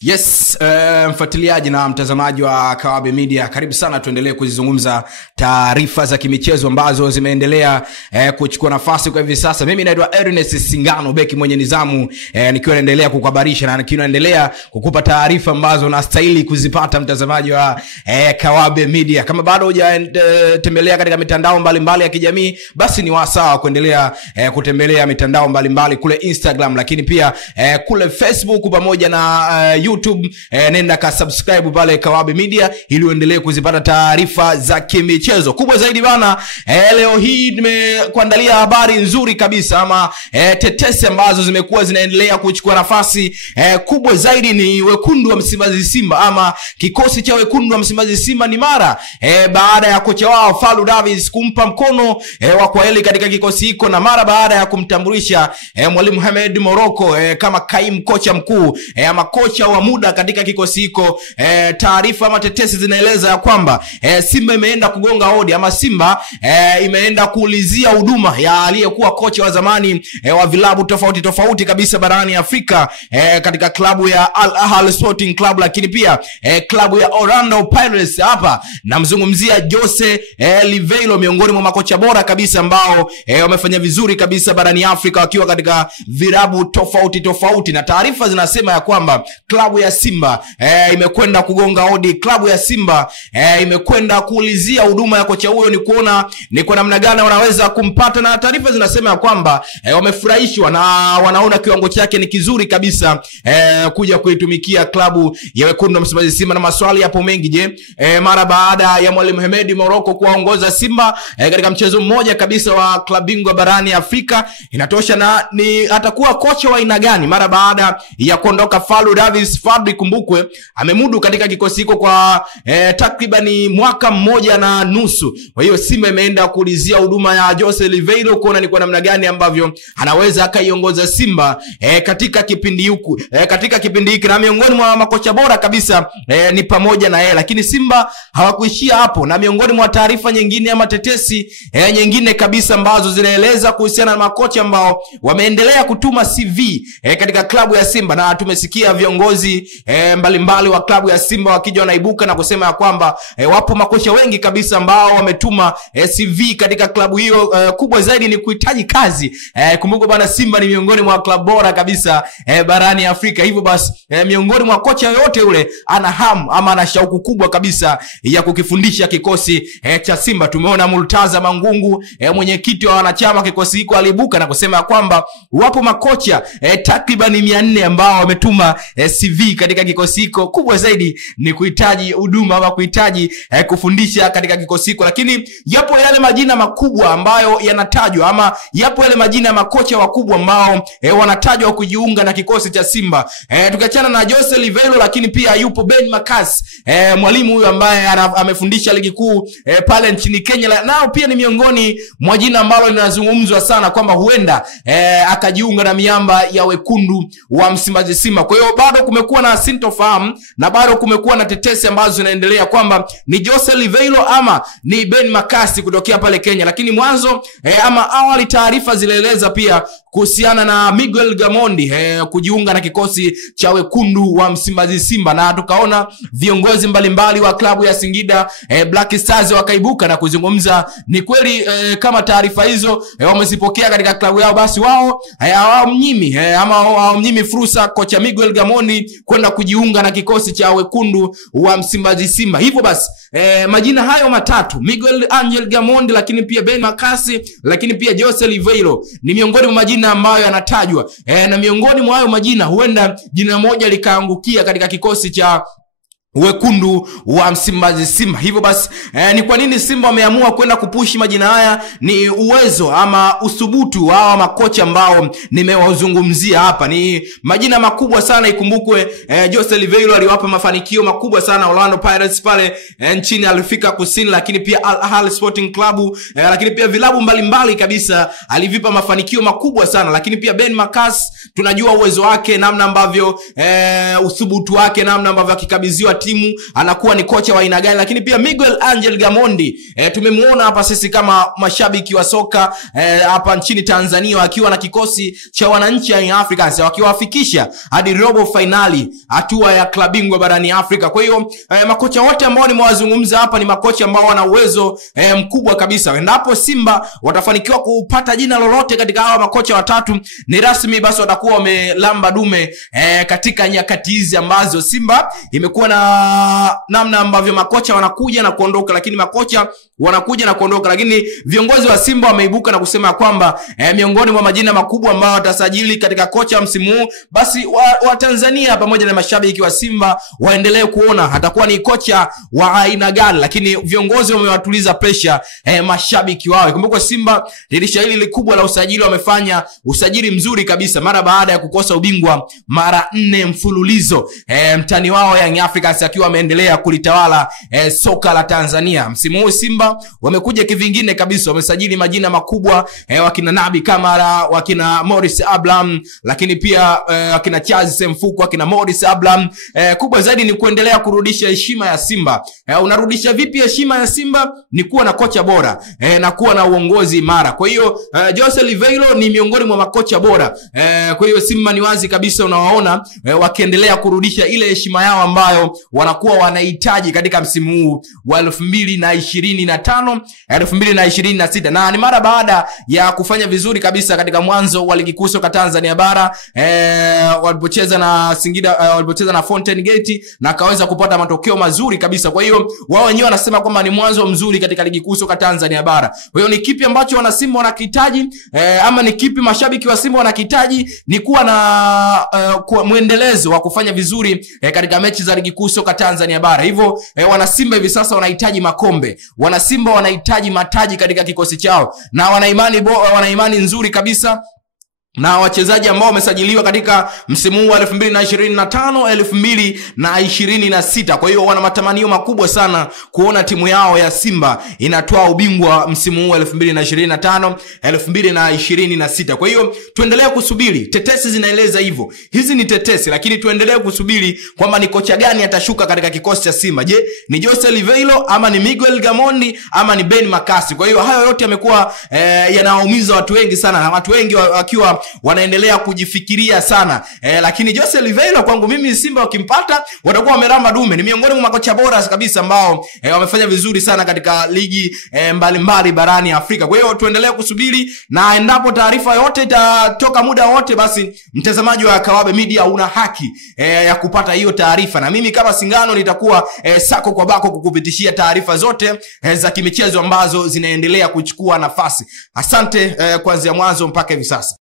Yes, mfuatiliaji na mtazamaji wa Kawabe Media, karibu sana tuendelee kuzizungumza taarifa za kimichezo ambazo zimeendelea kuchukua nafasi kwa hivi sasa. Mimi naitwa Ernest Singano, beki mwenye nizamu, nikiwa naendelea kukuhabarisha na nikiwa naendelea kukupa taarifa ambazo unastahili kuzipata mtazamaji wa Kawabe Media. Kama bado hujatembelea katika mitandao mbalimbali ya kijamii, basi ni wasaa kuendelea kutembelea mitandao mbalimbali kule Instagram, lakini pia kule Facebook pamoja na YouTube. Nenda ka subscribe pale Kawabe Media ili uendelee kuzipata taarifa za kimichezo kubwa zaidi bana. Leo hii nimekuandalia habari nzuri kabisa, ama tetesi ambazo zimekuwa zinaendelea kuchukua nafasi kubwa zaidi. Ni wekundu wa Msimbazi Simba, ama kikosi cha wekundu wa Msimbazi Simba ni mara baada ya kocha wao Fadlu Davids kumpa mkono wa kwaheri katika kikosi hiko, na mara baada ya kumtambulisha Mwalimu Ahmed Morocco kama kaimu kocha mkuu ama kocha wa muda katika kikosi hiko. Taarifa ama tetesi zinaeleza ya kwamba Simba imeenda kugonga hodi, ama Simba imeenda kuulizia huduma ya aliyekuwa kocha wa zamani wa vilabu tofauti tofauti kabisa barani Afrika, katika klabu ya Al Ahly Sporting Club, lakini pia klabu ya Orlando Pirates. Hapa namzungumzia Jose Liveiro, miongoni mwa makocha bora kabisa ambao wamefanya vizuri kabisa barani Afrika wakiwa katika vilabu tofauti tofauti, na taarifa zinasema ya kwamba klabu ya Simba imekwenda kugonga hodi. Klabu ya Simba imekwenda kuulizia huduma ya kocha huyo, ni kuona ni kwa namna gani wanaweza kumpata, na taarifa zinasema ya kwamba wamefurahishwa na wanaona kiwango chake ni kizuri kabisa kuja kuitumikia klabu ya wekundu wa Msimbazi Simba. Na maswali hapo mengi. Je, mara baada ya Mwalimu Ahmed Morocco kuongoza Simba katika mchezo mmoja kabisa wa klabu bingwa barani Afrika, inatosha na ni atakuwa kocha wa aina gani mara baada ya kuondoka Fadlu Davids? Fadlu, kumbukwe, amemudu katika kikosi hiko kwa takribani mwaka mmoja na nusu. Kwa hiyo Simba imeenda kuulizia huduma ya Jose Liveiro kuona ni kwa namna gani ambavyo anaweza akaiongoza Simba katika kipindi huku katika kipindi hiki, na miongoni mwa makocha bora kabisa ni pamoja na yeye. Lakini Simba hawakuishia hapo, na miongoni mwa taarifa nyingine ama tetesi nyingine kabisa ambazo zinaeleza kuhusiana na makocha ambao wameendelea kutuma CV katika klabu ya Simba, na tumesikia viongozi mbalimbali wa klabu ya Simba wakija wanaibuka na kusema ya kwamba wapo makocha wengi kabisa ambao wametuma CV katika klabu hiyo. Kubwa zaidi ni kuhitaji kazi. Kumbuka bana, Simba ni miongoni mwa klabu bora kabisa barani Afrika. Hivyo basi miongoni mwa kocha yote yule ana hamu ama ana shauku kubwa kabisa ya kukifundisha kikosi cha Simba. Tumeona Murtaza Mangungu, mwenyekiti wa wanachama kikosi hiko, aliibuka na kusema kwamba wapo makocha takriban 400 ambao wametuma CV katika kikosi hiko. Kubwa zaidi ni kuhitaji huduma ama kuhitaji kufundisha katika kikosi hiko. Lakini yapo yale majina makubwa ambayo yanatajwa, ama yapo yale majina ya makocha wakubwa ambao wanatajwa kujiunga na kikosi cha Simba. Tukiachana na Jose Liveiro, lakini pia yupo Ben Makasi, mwalimu huyu ambaye amefundisha ligi kuu pale nchini Kenya, nao pia ni miongoni mwa jina ambalo linazungumzwa sana kwamba huenda akajiunga na miamba ya wekundu wa Msimbazi Simba. Kwa hiyo bado kumekuwa na sintofahamu na bado kumekuwa na tetesi ambazo zinaendelea kwamba ni Jose Liveiro ama ni Ben Makasi kutokea pale Kenya. Lakini mwanzo ama awali taarifa zilieleza pia kuhusiana na Miguel Gamondi kujiunga na kikosi cha wekundu wa Msimbazi Simba, na tukaona viongozi mbalimbali wa klabu ya Singida Black Stars wakaibuka na kuzungumza ni kweli kama taarifa hizo wamezipokea katika klabu yao, basi wao hawamnyimi fursa kocha Miguel Gamondi kwenda kujiunga na kikosi cha wekundu wa Msimbazi Simba. Hivyo basi majina hayo matatu, Miguel Angel Gamondi, lakini pia Ben Makasi, lakini pia Jose Liveiro, ni miongoni mwa majina ambayo yanatajwa, na miongoni mwa hayo majina huenda jina moja likaangukia katika kikosi cha wekundu wa Msimbazi Simba. Hivyo basi ni kwa nini Simba wameamua kwenda kupushi majina haya? Ni uwezo ama uthubutu wa makocha ambao nimewazungumzia hapa. Ni majina makubwa sana. Ikumbukwe Jose Liveiro aliwapa mafanikio makubwa sana Orlando Pirates pale nchini Afrika Kusini, lakini pia Al Ahly Sporting Club, lakini pia vilabu mbalimbali kabisa alivipa mafanikio makubwa sana. Lakini pia Ben Makasi tunajua uwezo wake, namna ambavyo uthubutu wake, namna ambavyo akikabidhiwa timu anakuwa ni kocha wa aina gani. Lakini pia Miguel Angel Gamondi tumemuona hapa sisi kama mashabiki wa soka hapa nchini Tanzania akiwa na kikosi cha wananchi ya Africans wakiwafikisha hadi robo finali hatua ya klabu bingwa barani Afrika. Kwa hiyo makocha wote ambao nimewazungumza hapa ni makocha ambao wana uwezo mkubwa kabisa. Endapo Simba watafanikiwa kupata jina lolote katika hawa makocha watatu, ni rasmi basi watakuwa wamelamba dume katika nyakati hizi ambazo Simba imekuwa na namna ambavyo makocha wanakuja na kuondoka, lakini makocha wanakuja na kuondoka. Lakini viongozi wa Simba wameibuka na kusema kwamba miongoni mwa majina makubwa ambao watasajili katika kocha msimu huu, basi wa Tanzania pamoja na mashabiki wa Simba waendelee kuona atakuwa ni kocha wa aina gani. Lakini viongozi wamewatuliza pressure mashabiki wao. Kumbuka Simba dirisha hili likubwa la usajili wamefanya usajili mzuri kabisa mara baada ya kukosa ubingwa mara 4 mfululizo. Mtani wao Young Africans akiwa ameendelea kulitawala soka la Tanzania. Msimu huu Simba wamekuja kivingine kabisa, wamesajili majina makubwa wakina Nabi Kamara, wakina Morris Abraham, lakini pia wakina Charles Semfuko, wakina Morris Abraham. Kubwa zaidi ni kuendelea kurudisha heshima ya Simba. Unarudisha vipi heshima ya Simba? Ni kuwa na kocha bora na kuwa na uongozi imara. Kwa hiyo Jose Liveiro ni miongoni mwa makocha bora. Kwa hiyo Simba ni wazi kabisa unawaona wakiendelea kurudisha ile heshima yao ambayo wanakuwa wanahitaji katika msimu huu wa 2025 2026. Na ni mara baada ya kufanya vizuri kabisa katika mwanzo wa ligi kuu soka Tanzania bara, walipocheza na Singida, walipocheza na Fountain Gate na akaweza kupata matokeo mazuri kabisa. Kwa hiyo wao wenyewe wanasema kwamba ni mwanzo mzuri katika ligi kuu soka Tanzania bara. Kwa hiyo ni kipi ambacho wana Simba wanakihitaji, ama ni kipi mashabiki wa Simba wanakihitaji? Ni kuwa na muendelezo wa kufanya vizuri katika mechi za ligi kuu soka Tanzania bara. Hivyo wana Simba hivi sasa wanahitaji makombe. Wana Simba wanahitaji mataji katika kikosi chao, na wana imani nzuri kabisa na wachezaji ambao wamesajiliwa katika msimu huu wa 2025 2026. Kwa hiyo wana matamanio makubwa sana kuona timu yao ya Simba inatoa ubingwa msimu huu wa 2025 2026. Kwa hiyo tuendelee kusubiri. Tetesi zinaeleza hivyo. Hizi ni tetesi, lakini tuendelee kusubiri kwamba ni kocha gani atashuka katika kikosi cha Simba. Je, ni Jose Liveiro ama ni Miguel Gamondi ama ni Ben Makasi? Kwa hiyo hayo yote yamekuwa yanaumiza watu wengi sana, na watu wengi wakiwa wanaendelea kujifikiria sana. Lakini Jose Liveiro kwangu mimi Simba wakimpata watakuwa wameramba dume. Ni miongoni mwa makocha bora kabisa ambao wamefanya vizuri sana katika ligi mbalimbali barani Afrika. Kwa hiyo tuendelee kusubiri, na endapo taarifa yote itatoka muda wote, basi mtazamaji wa Kawabe Media una haki ya kupata hiyo taarifa, na mimi kama Singano nitakuwa sako kwa bako kukupitishia taarifa zote za kimichezo ambazo zinaendelea kuchukua nafasi. Asante kuanzia mwanzo mpaka hivi sasa.